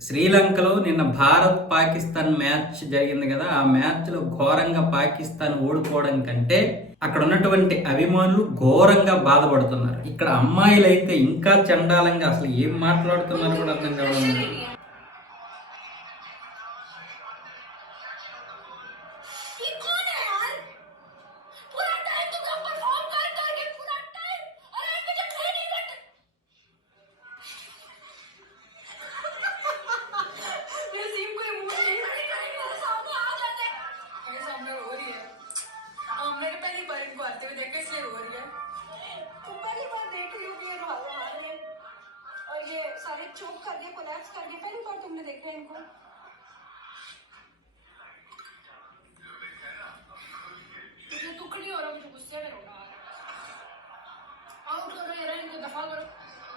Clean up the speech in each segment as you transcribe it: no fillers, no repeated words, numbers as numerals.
శ్రీలంకలో నిన్న భారత్ పాకిస్తాన్ మ్యాచ్ జరిగింది కదా. ఆ మ్యాచ్లో ఘోరంగా పాకిస్తాన్ ఓడిపోవడం కంటే అక్కడ ఉన్నటువంటి అభిమానులు ఘోరంగా బాధపడుతున్నారు. ఇక్కడ అమ్మాయిలు అయితే ఇంకా చండాలంగా అసలు ఏం మాట్లాడుతున్నారు కూడా అర్థం కావడం లేదు. ये सारे चोक कर दिए, कोलैप्स कर दिए। पहली बार तुमने देखा इनको? मुझे दुख नहीं हो रहा, मुझे गुस्से में हो रहा है। आउट करो यार, इनको दफा करो।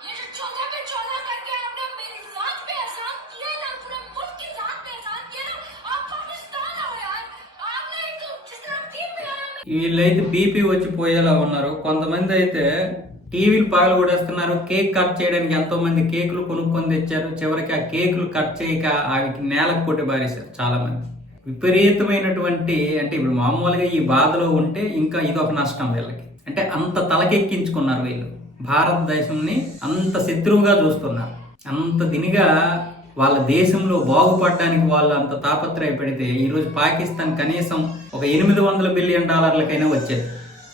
ये जो 14 पे 14 करके आपने मेरी जात पे एहसान किया ना, पूरे मुल्क की जात पे एहसान किया ना। आप पाकिस्तान आओ यार, आपने एक जिस तरह टीम पे आया। వీళ్ళైతే బీపీ వచ్చిపోయేలా ఉన్నారు. కొంతమంది అయితే టీవీలు పగలు కొడేస్తున్నారు. కేక్ కట్ చేయడానికి ఎంతో మంది కేకులు కొనుక్కొని తెచ్చారు. చివరికి ఆ కేకులు కట్ చేయక అవి నేలకు కొట్టి పారేశారు చాలా మంది. విపరీతమైనటువంటి అంటే ఇప్పుడు మామూలుగా ఈ బాధలో ఉంటే ఇంకా ఇదొక నష్టం వీళ్ళకి. అంటే అంత తలకెక్కించుకున్నారు వీళ్ళు. భారతదేశంని అంత శత్రువుగా చూస్తున్నారు. అంత దినిగా వాళ్ళ దేశంలో బాగుపడడానికి వాళ్ళు అంత తాపత్రయపడితే ఈరోజు పాకిస్తాన్ కనీసం ఒక $800 బిలియన్ వచ్చేది.